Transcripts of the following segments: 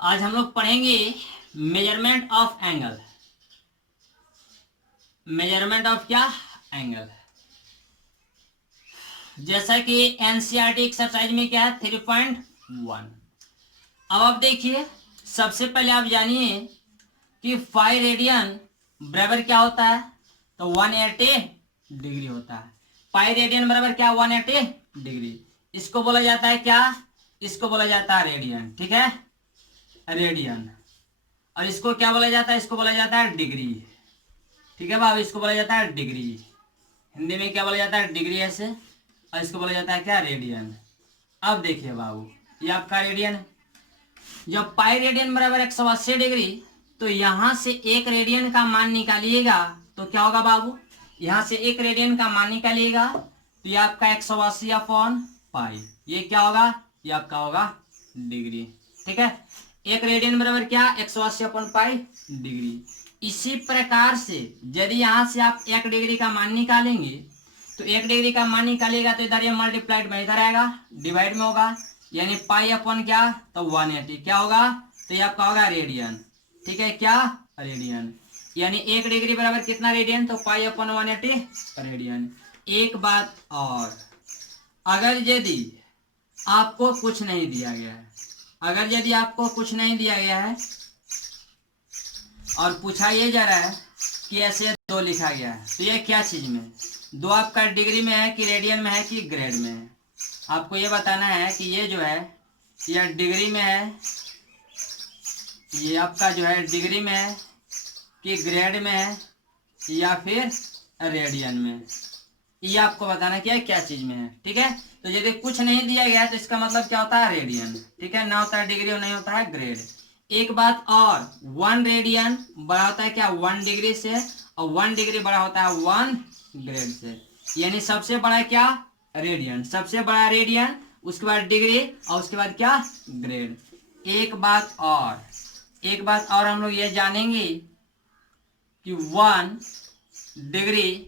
आज हम लोग पढ़ेंगे measurement of angle. Measurement of क्या? एंगल। जैसा कि एनसीईआरटी एक्सरसाइज में क्या है 3.1। अब आप देखिए, सबसे पहले आप जानिए कि 5 रेडियन बराबर क्या होता है, तो 180 डिग्री होता है। पाई रेडियन बराबर क्या? 180 डिग्री। इसको बोला जाता है क्या? इसको बोला जाता है रेडियन। ठीक है, रेडियन। और इसको क्या बोला जाता है? इसको बोला जाता है डिग्री। ठीक है बाबू, इसको बोला जाता है डिग्री। हिंदी में क्या बोला जाता है? डिग्री ऐसे। और इसको बोला जाता है क्या? रेडियन। अब देखिए बाबू, ये आपका रेडियन है। जब पाई रेडियन बराबर 180 डिग्री, तो यहां से एक रेडियन का मान निकालिएगा तो क्या होगा बाबू? यहां से एक रेडियन का मान निकालिएगा तो ये आपका 180 अपॉन पाई, ये क्या होगा? ये आपका होगा डिग्री। ठीक है, एक रेडियन बराबर क्या? 180 अपॉन पाई डिग्री। इसी प्रकार से यदि यहां से आप 1 डिग्री का मान निकालेंगे तो 1 डिग्री का मान निकालेगा तो इधर ये मल्टीप्लाइड में इधर आएगा, डिवाइड में होगा, यानी पाई अपॉन क्या? तो 180 क्या होगा? तो ये आपका होगा रेडियन। ठीक है, क्या? रेडियन। यानी 1 डिग्री बराबर कितना रेडियन? तो पाई अपॉन 180 रेडियन। एक बात और, अगर यदि आपको कुछ नहीं दिया गया है, अगर यदि आपको कुछ नहीं दिया गया है और पूछा ये जा रहा है कि ऐसे 2 लिखा गया है, तो ये क्या चीज में? 2 आपका डिग्री में है कि रेडियन में है कि ग्रेड में है? आपको ये बताना है कि ये जो है यह डिग्री में है, ये आपका जो है डिग्री में है कि ग्रेड में है या फिर रेडियन में। ये आपको बताना क्या है, क्या चीज में है। ठीक है, तो यदि कुछ नहीं दिया गया है तो इसका मतलब क्या होता है? रेडियन। ठीक है, ना होता है डिग्री और नहीं होता है ग्रेड। एक बात और, 1 रेडियन बड़ा होता है क्या? 1 डिग्री से, और 1 डिग्री बड़ा होता है 1 ग्रेड से। यानी सबसे बड़ा क्या? रेडियन। सबसे बड़ा रेडियन, उसके बाद डिग्री, और उसके बाद क्या? ग्रेड। एक बात और, एक बात और हम लोग ये जानेंगे कि 1 डिग्री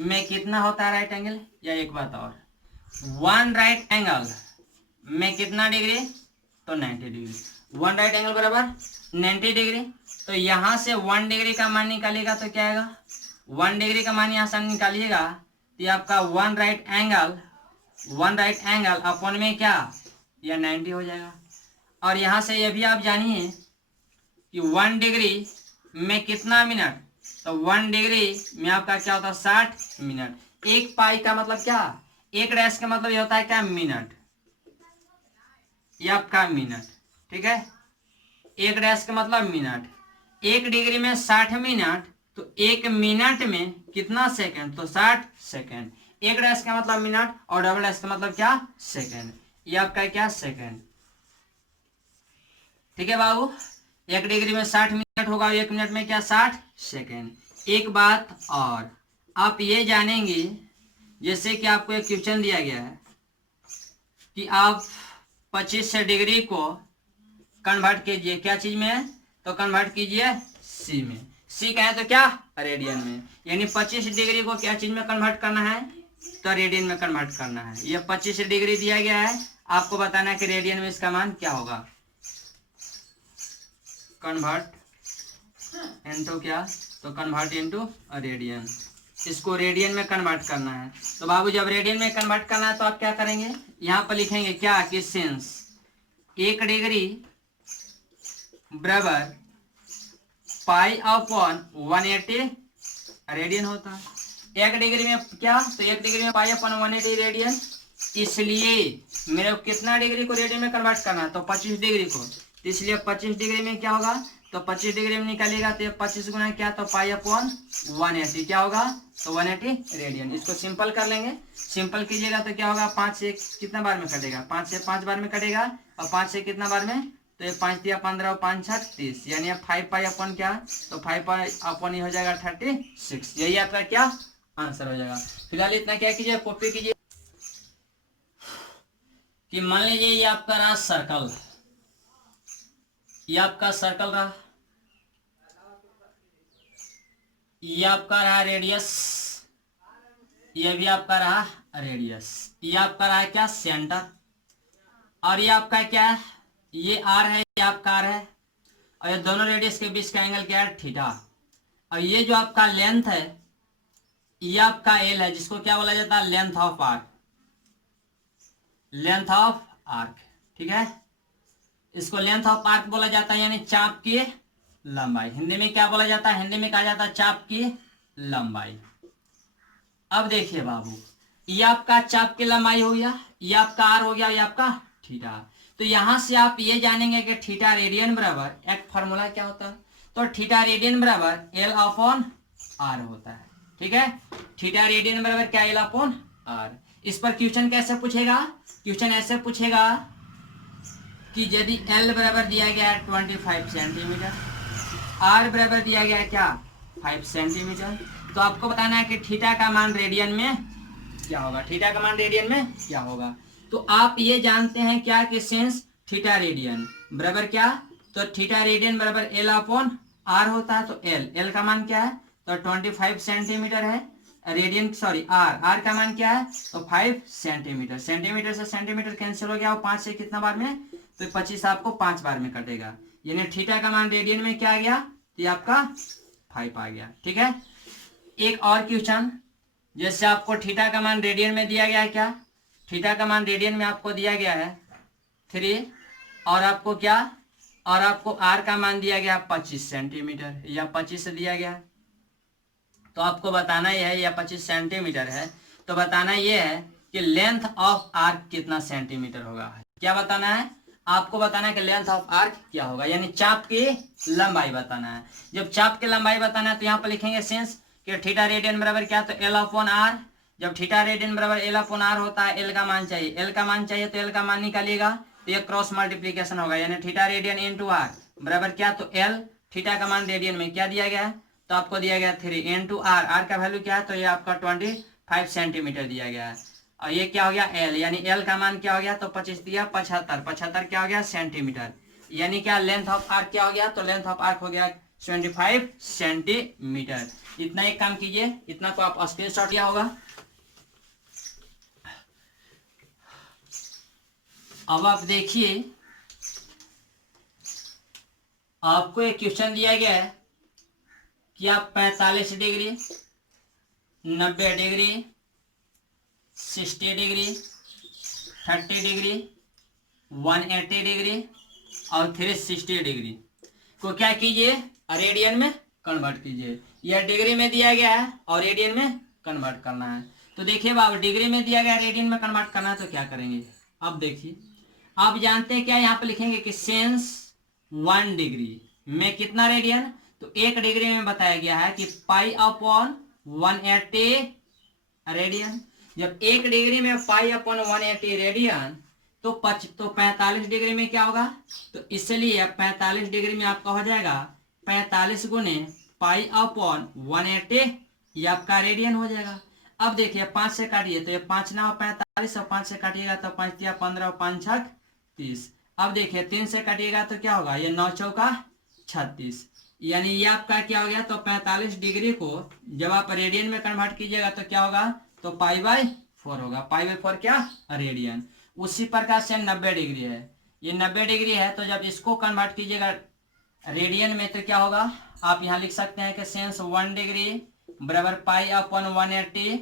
में कितना होता है राइट एंगल। या एक बात और, 1 राइट एंगल में कितना डिग्री? तो 90 डिग्री। 1 राइट एंगल बराबर 90 डिग्री। तो यहां से 1 डिग्री का मान निकालिएगा तो क्या आएगा? 1 डिग्री का मान यहां से निकालिएगा तो ये आपका 1 right angle, 1 right angle upon में क्या? यह 90 हो जाएगा। और यहां से यह भी आप जानिए कि 1 डिग्री में कितना मिनट? तो 1 डिग्री में आपका क्या होता है? 60 मिनट। एक पाई का मतलब क्या? एक डैश का मतलब ये होता है क्या? मिनट। ये आपका मिनट। ठीक है, एक डैश का मतलब मिनट। 1 डिग्री में 60 मिनट, तो 1 मिनट में कितना सेकंड? तो 60 सेकंड। एक डैश का मतलब मिनट और डबल डैश का मतलब क्या? सेकंड। ये आपका क्या? सेकंड। ठीक है बाबू, 1 डिग्री में 60 मिनट होगा, 1 मिनट में क्या? 60 सेकेंड। एक बात और, आप ये जानेंगे, जैसे कि आपको एक क्वेश्चन दिया गया है कि आप 25 डिग्री को कन्वर्ट कीजिए क्या चीज में? तो कन्वर्ट कीजिए सी में। सी का है तो क्या? रेडियन में। यानी 25 डिग्री को क्या चीज में कन्वर्ट करना है? तो रेडियन में कन्वर्ट करना है। ये 25 डिग्री दिया गया है, आपको बताना है कि रेडियन में इसका मान क्या होगा। कन्वर्ट इनटू क्या? तो कन्वर्ट इनटू रेडियन। इसको रेडियन में कन्वर्ट करना है। तो बाबू जब रेडियन में कन्वर्ट करना है तो आप क्या करेंगे? यहां पर लिखेंगे क्या कि सिंस 1 डिग्री बराबर पाई अपॉन 180 रेडियन होता है। 1 डिग्री में क्या? तो 1 डिग्री में पाई अपॉन 180 रेडियन। इसलिए मेरे को कितना डिग्री को रेडियन में कन्वर्ट करना है? तो 25 डिग्री को। इसलिए 25 डिग्री में क्या होगा? तो 25 डिग्री में निकालिएगा तो 25 गुना क्या? तो पाई अपॉन 180 क्या होगा? तो 180 रेडियन। इसको सिंपल कर लेंगे। सिंपल कीजिएगा तो क्या होगा? 5 से कितना बार में कटेगा? 5 से 5 बार में कटेगा। और 5 से कितना बार में? तो ये 5 दिया 15 और 5 6 30, यानी 5 पाई अपॉन क्या? तो 5 पाई अपॉन ही हो जाएगा 36। यही आपका क्या आंसर हो जाएगा। फिलहाल इतना क्या कीजिए, कॉपी कीजिए कि मान लीजिए ये आपका रहा सर्कल, ये आपका सर्कल रहा, ये आपका रहा रेडियस, ये भी आपका रहा रेडियस, ये आपका रहा क्या? सेंटर। और ये आपका क्या है? ये आर है, ये आपका आर है, और ये दोनों रेडियस के बीच का एंगल क्या है, थीटा। और ये जो आपका लेंथ है ये आपका एल है, जिसको क्या बोला जाता है, length of arc, length of arc, ठीक है। इसको लेंथ ऑफ आर्क बोला जाता है, यानी चाप की लंबाई। हिंदी में क्या बोला जाता है, हिंदी में कहा जाता है चाप की लंबाई। अब देखिए बाबू, ये आपका चाप की लंबाई हो गया, ये आपका आर हो गया, ये आपका थीटा। तो यहां से आप ये जानेंगे कि थीटा रेडियन बराबर एक फॉर्मूला क्या होता है, तो थीटा रेडियन बराबर एल अपॉन आर होता है, ठीक है। थीटा रेडियन बराबर क्या, एल अपॉन आर। इस पर क्वेश्चन कैसे पूछेगा, क्वेश्चन ऐसे पूछेगा कि यदि एल बराबर दिया गया है 25 सेंटीमीटर, आर बराबर दिया गया है क्या, 5 सेंटीमीटर, तो आपको बताना है कि थीटा का मान रेडियन में क्या होगा, थीटा का मान रेडियन में क्या होगा। तो आप ये जानते हैं क्या कि सिंस थीटा रेडियन बराबर क्या, तो थीटा रेडियन बराबर एल अपॉन आर होता है। तो एल का मान क्या है, तो 25 सेंटीमीटर है, रेडियन सॉरी आर का मान क्या है, तो 5 सेंटीमीटर। सेंटीमीटर से सेंटीमीटर कैंसिल हो गया, वो 5 से कितना बार में, तो 25 आपको 5 बार में कटेगा, यानी थीटा का मान रेडियन में क्या आ गया, तो ये आपका 5 आ गया, ठीक है। एक और क्वेश्चन, जैसे आपको थीटा का मान रेडियन में दिया गया है, क्या थीटा का मान रेडियन में आपको दिया गया है 3, और आपको क्या, और आपको आर का मान दिया गया 25 सेंटीमीटर या 25 से दिया गया, तो आपको बताना यह है, या 25 सेंटीमीटर है, तो बताना यह है कि लेंथ ऑफ आर्क कितना सेंटीमीटर होगा। क्या बताना है, आपको बताना है कि लेंथ ऑफ आर्क क्या होगा, यानी चाप की लंबाई बताना है। जब चाप की लंबाई बताना है तो यहाँ पर लिखेंगे सिंस कि थीटा रेडियन बराबर क्या, तो एल अपॉन आर। जब थीटा रेडियन बराबर एल अपॉन आर होता है, एल का मान चाहिए, एल का मान चाहिए तो एल का मान निकालिएगा, तो ये क्रॉस मल्टीप्लीकेशन होगा, यानी थीटा रेडियन इंटू आर बराबर क्या, तो एल, थीटा का मान रेडियन में क्या दिया गया है, तो आपको दिया गया 3 इंटू आर, आर का वैल्यू क्या है, तो ये आपका 25 सेंटीमीटर दिया गया है। और ये क्या हो गया एल, यानी एल का मान क्या हो गया, तो 25 दिया 75, 75 क्या हो गया सेंटीमीटर, यानी क्या लेंथ ऑफ आर्क क्या हो गया, तो लेंथ ऑफ आर्क हो गया 25 सेंटीमीटर। इतना एक काम कीजिए, इतना को आप स्क्रीनशॉट लिया होगा। अब आप देखिए, आपको एक क्वेश्चन दिया गया है कि आप 45 degree, 90 degree, 60 degree, 30 degree, 180 degree और 360 डिग्री को क्या कीजिए, रेडियन में कन्वर्ट कीजिए। यह डिग्री में दिया गया है और रेडियन में कन्वर्ट करना है। तो देखिए बाबू, डिग्री में दिया गया, रेडियन में कन्वर्ट करना है, तो क्या करेंगे। अब देखिए, आप जानते हैं क्या, यहाँ पे लिखेंगे कि सेंस 1 डिग्री में कितना रेडियन, तो 1 डिग्री में बताया गया है कि पाई अपॉन 180 रेडियन। जब 1 डिग्री में पाई अपॉन 180 रेडियन, तो 45 डिग्री में क्या होगा, तो इसलिए 45 डिग्री में आपका हो जाएगा 45 गुने पाई अपॉन 180, ये आपका रेडियन हो जाएगा। अब देखिए 5 से काटिए, तो ये 5 ना 45 और 5 से काटिएगा तो 5 दिया 15 और 5 छक 30। अब देखिए 3 से काटिएगा तो क्या होगा, ये 9 चौका 36, यानी ये आपका क्या हो गया, तो 45 डिग्री को जब आप रेडियन में कन्वर्ट कीजिएगा तो क्या होगा, तो पाई बाई 4 होगा। पाई बाई 4 क्या, रेडियन। उसी प्रकार से 90 डिग्री है, ये 90 डिग्री है, तो जब इसको कन्वर्ट कीजिएगा रेडियन में तो क्या होगा, आप यहाँ लिख सकते हैं कि सेंस 1 डिग्री बराबर पाई अपॉन 180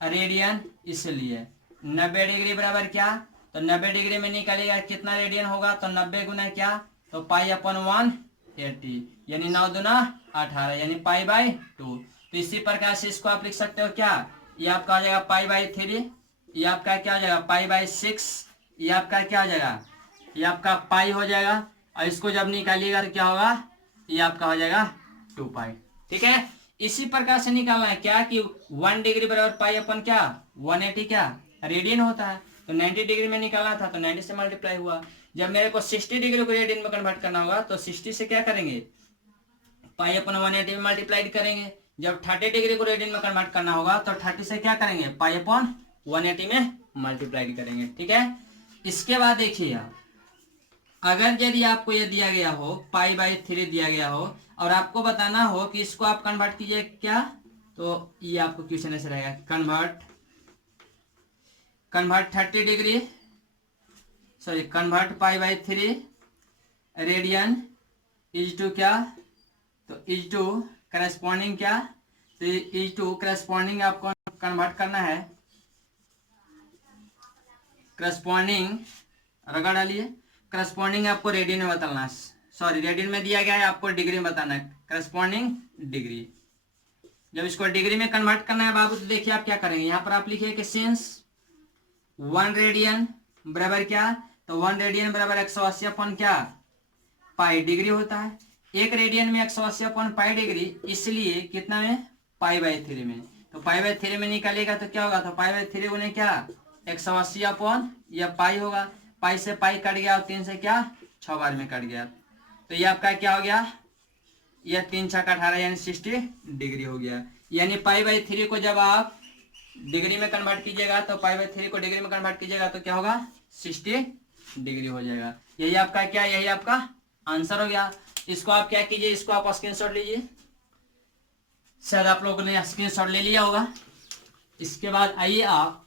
रेडियन, इसलिए 90 डिग्री बराबर क्या, तो 90 डिग्री में निकालेगा कितना रेडियन होगा, तो 90 गुना क्या, तो पाई अपॉन 180, यानी 9 दूना 18, यानी पाई बाई 2। तो इसी प्रकार से इसको आप लिख सकते हो क्या, ये आपका हो जाएगा पाई बाई 3, ये आपका क्या हो जाएगा पाई बाई 6, ये आपका क्या हो जाएगा, ये आपका पाई हो जाएगा। और इसको जब निकालिएगा तो क्या होगा, ये आपका हो जाएगा 2 पाई, ठीक है। इसी प्रकार से निकालना है क्या कि 1 डिग्री बराबर पाई अपन क्या 180 क्या रेडियन होता है, तो 90 डिग्री में निकालना था तो 90 से मल्टीप्लाई हुआ। जब मेरे को 60 डिग्री को रेडियन में कन्वर्ट करना होगा तो 60 से क्या करेंगे, पाई अपन 180 में मल्टीप्लाई करेंगे। जब 30 डिग्री को रेडियन में कन्वर्ट करना होगा तो 30 से क्या करेंगे, पाई अपन 180 में मल्टीप्लाई करेंगे, ठीक है। इसके बाद देखिए आप, अगर यदि आपको ये दिया गया हो पाई बाई 3 दिया गया हो और आपको बताना हो कि इसको आप कन्वर्ट कीजिए क्या, तो ये आपको क्वेश्चन ऐसे रहेगा, convert 30 degree, sorry convert pi by 3 radian is to क्या, तो इज टू करस्पॉन्डिंग क्या, तो इज टू करस्पॉन्डिंग आपको कन्वर्ट करना है, करस्पॉन्डिंग रगड़ डालिए, करस्पॉन्डिंग आपको रेडियन में बताना है, सॉरी रेडियन में दिया गया है, आपको डिग्री में बताना है, करस्पॉन्डिंग डिग्री। जब इसको डिग्री में कन्वर्ट करना है बाबू, तो देखिए आप क्या करेंगे, यहाँ पर आप लिखिए कि सिंस 1 रेडियन बराबर क्या, तो 1 रेडियन बराबर 180 अपॉन क्या, पाई डिग्री होता है। एक रेडियन में 180 अपॉन पाई डिग्री, इसलिए कितना में, पाई बाई 3 में, तो पाई बाई 3 में निकालेगा तो क्या होगा, तो पाई बाई 3 गुने क्या, 180 अपॉन यह पाई होगा, पाई से पाई कट गया और 3 से क्या 6 बार में कट गया, तो ये आपका क्या हो गया, यह 3 6 18 यानी 60 डिग्री हो गया। यानी पाई बाई 3 को जब आप डिग्री में कन्वर्ट कीजिएगा, तो पाई बाई 3 को डिग्री में कन्वर्ट कीजिएगा तो क्या होगा, 60 डिग्री हो जाएगा। यही आपका क्या, यही आपका आंसर हो गया। इसको आप क्या कीजिए, इसको आप स्क्रीनशॉट लीजिए, शायद आप लोगों ने स्क्रीनशॉट ले लिया होगा। इसके बाद आइए आप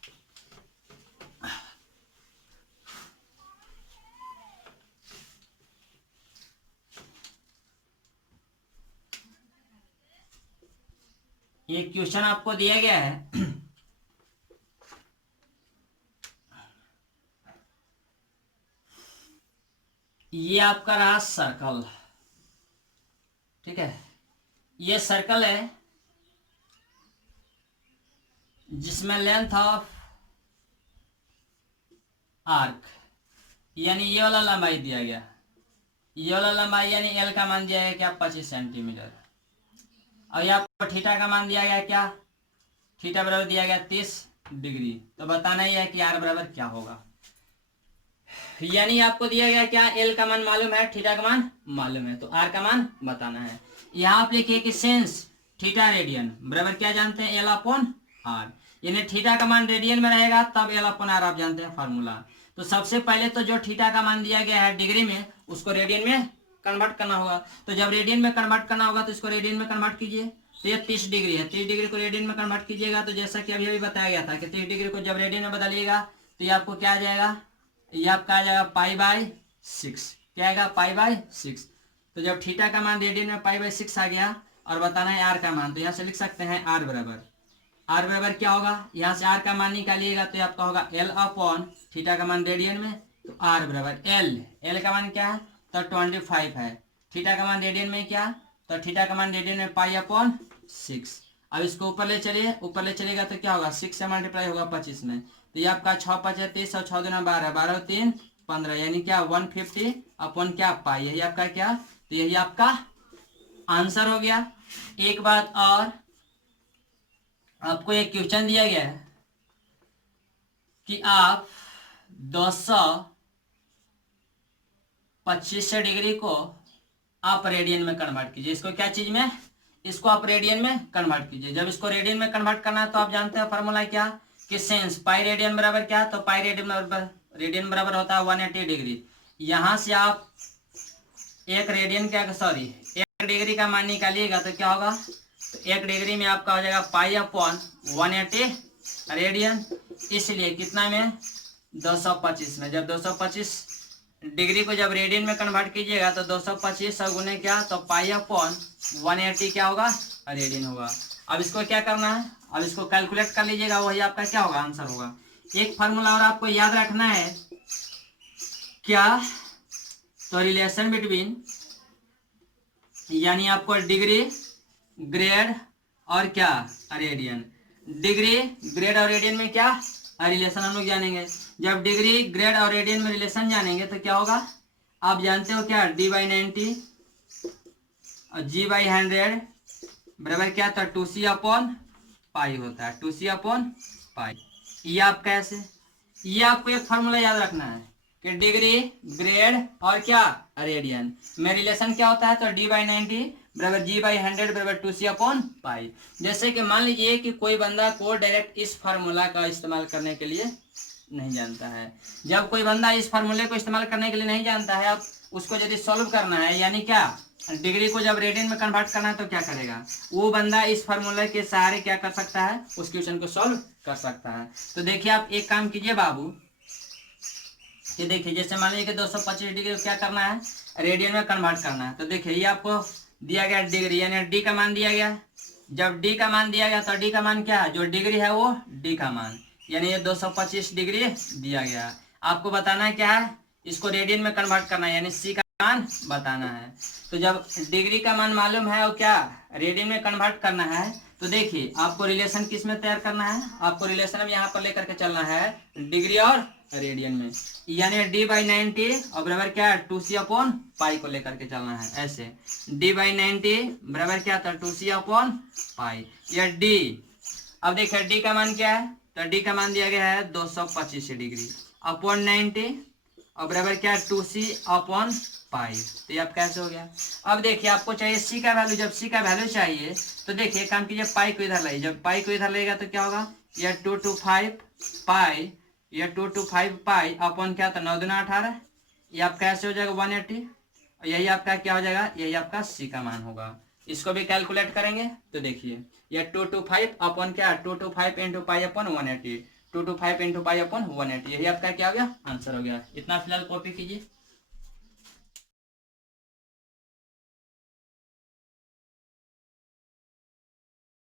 ये क्वेश्चन आपको दिया गया है, ये आपका रहा सर्कल, ठीक है, ये सर्कल है जिसमें लेंथ ऑफ आर्क यानी ये वाला लंबाई दिया गया, ये वाला लंबाई यानी एल का मान दिया गया क्या, 25 सेंटीमीटर, और यहाँ पर थीटा का मान दिया गया क्या, थीटा बराबर दिया गया 30 डिग्री। तो बताना ही है कि आर बराबर क्या होगा, यानी आपको दिया गया क्या, एल का मान मालूम है, थीटा का मान मालूम है, तो आर का मान बताना है। यहाँ आप लिखिए कि सेंस थीटा रेडियन बराबर क्या जानते हैं, एल अपॉन आर, यानी थीटा का मान रेडियन में रहेगा तब एल अपॉन आर आप जानते हैं फार्मूला। तो सबसे पहले तो जो थीटा का मान दिया गया है डिग्री में, उसको रेडियन में कन्वर्ट करना होगा। तो जब रेडियन में कन्वर्ट करना होगा तो इसको रेडियन में कन्वर्ट कीजिए, तो ये 30 डिग्री है, 30 डिग्री को रेडियन में कन्वर्ट कीजिएगा, तो जैसा कि अभी अभी बताया गया था कि 30 डिग्री को जब रेडियन में बदलिएगा तो ये आपको क्या आ जाएगा, ये आपका आ जाएगा पाई बाई 6, क्या आएगा, पाई बाई 6। तो जब थीटा का मान रेडियन में पाई बाई 6 आ गया और बताना है आर का मान, तो यहाँ से लिख सकते हैं आर बराबर क्या होगा, यहाँ से आर का मान निकालिएगा तो आपका होगा एल अपॉन थीटा का मान रेडियन में, तो आर बराबर एल का मान क्या है, तो 25 है, थीटा का मान रेडियन में क्या, तो थीटा का मान रेडियन में पाई अपॉन 6। अब इसको ऊपर ले चलिए, ऊपर ले चलेगा तो क्या होगा, 6 से मल्टीप्लाई होगा 25 में, तो ये आपका 6 5 30 और 6 दूना 12, 12 3 15, यानी क्या 150 अपॉन क्या पाई, यही आपका क्या, तो यही आपका आंसर हो गया। एक बात और, आपको एक क्वेश्चन दिया गया है कि आप 225 डिग्री को आप रेडियन में कन्वर्ट कीजिए, इसको क्या चीज में, इसको आप रेडियन में कन्वर्ट कीजिए। जब इसको रेडियन में कन्वर्ट करना है तो आप जानते हैं फॉर्मूला क्या, कि सेंस पाई रेडियन बराबर क्या, तो पाई रेडियन बराबर होता है 180 डिग्री। यहां से आप एक रेडियन क्या, सॉरी एक डिग्री का मान निकालिएगा तो क्या होगा, तो एक डिग्री में आपका हो जाएगा पाई अपॉन 180 रेडियन, इसलिए कितना में 225 में, जब 225 डिग्री को जब रेडियन में कन्वर्ट कीजिएगा तो 225 गुने क्या, तो पाई अपॉन 180 क्या होगा, रेडियन होगा। अब इसको क्या करना है, अब इसको कैलकुलेट कर लीजिएगा, वही आपका क्या होगा, आंसर होगा। एक फार्मूला और आपको याद रखना है क्या, तो रिलेशन बिटवीन, यानी आपको डिग्री ग्रेड और क्या, रेडियन, डिग्री ग्रेड और रेडियन में क्या रिलेशन हम लोग जानेंगे। जब डिग्री ग्रेड और रेडियन में रिलेशन जानेंगे तो क्या होगा, आप जानते हो क्या, d/90 और g/100 बराबर क्या, तो 2c अपॉन पाई होता है, 2c अपॉन पाई। ये आप कैसे, ये आपको एक फॉर्मूला याद रखना है कि डिग्री ग्रेड और क्या, रेडियन में रिलेशन क्या होता है, तो d/90 बराबर g/100 बराबर 2c अपॉन पाई। जैसे कि मान लीजिए कि कोई बंदा को डायरेक्ट इस फार्मूला का इस्तेमाल करने के लिए नहीं जानता है, जब कोई बंदा इस फार्मूले को इस्तेमाल करने के लिए नहीं जानता है, अब उसको यदि सॉल्व करना है, यानी क्या, डिग्री को जब रेडियन में कन्वर्ट करना है तो क्या करेगा, वो बंदा इस फार्मूले के सहारे क्या कर सकता है, उस क्वेश्चन को सॉल्व कर सकता है। तो देखिए आप एक काम कीजिए बाबू, कि देखिए जैसे मान लीजिए कि 225 डिग्री क्या करना है, रेडियन में कन्वर्ट करना है। तो देखिए ये आपको दिया गया डिग्री, यानी डी का मान दिया गया। जब डी का मान दिया गया तो डी का मान क्या है, जो डिग्री है वो डी का मान, यानी ये 225 डिग्री दिया गया। आपको बताना है क्या है, इसको रेडियन में कन्वर्ट करना है, यानी सी का मान बताना है। तो जब डिग्री का मान मालूम है और क्या रेडियन में कन्वर्ट करना है, तो देखिए आपको रिलेशन किस में तैयार करना है, आपको रिलेशन में यहाँ पर लेकर के चलना है डिग्री और रेडियन में, यानी d/90 और बराबर क्या है 2c/पाई को लेकर के चलना है। ऐसे d/90 बराबर क्या था 2c/पाई, या d। अब देखिए d का मान क्या है, तो d का मान दिया गया है 225 डिग्री अपॉन 90 और बराबर क्या है 2c/पाई। तो ये आप कैसे हो गया। अब देखिए आपको चाहिए c का वैल्यू, जब c का वैल्यू चाहिए तो देखिए काम कीजिए पाई को इधर लाइए, जब पाई को इधर लेगा तो क्या होगा, यह 2 to 5 पाई, यह 2 to 5 पाई अपॉन क्या था 9 दूना 18, ये आपका कैसे हो जाएगा 180, और यही आपका क्या हो जाएगा, यही आपका c का मान होगा। इसको भी कैलकुलेट करेंगे तो देखिए यह 2 to 5 अपॉन क्या 2 to 5 into pi upon 180, 2 to 5 into pi upon 180, यही आपका क्या हो गया आंसर हो गया। इतना फिलहाल कॉपी कीजिए।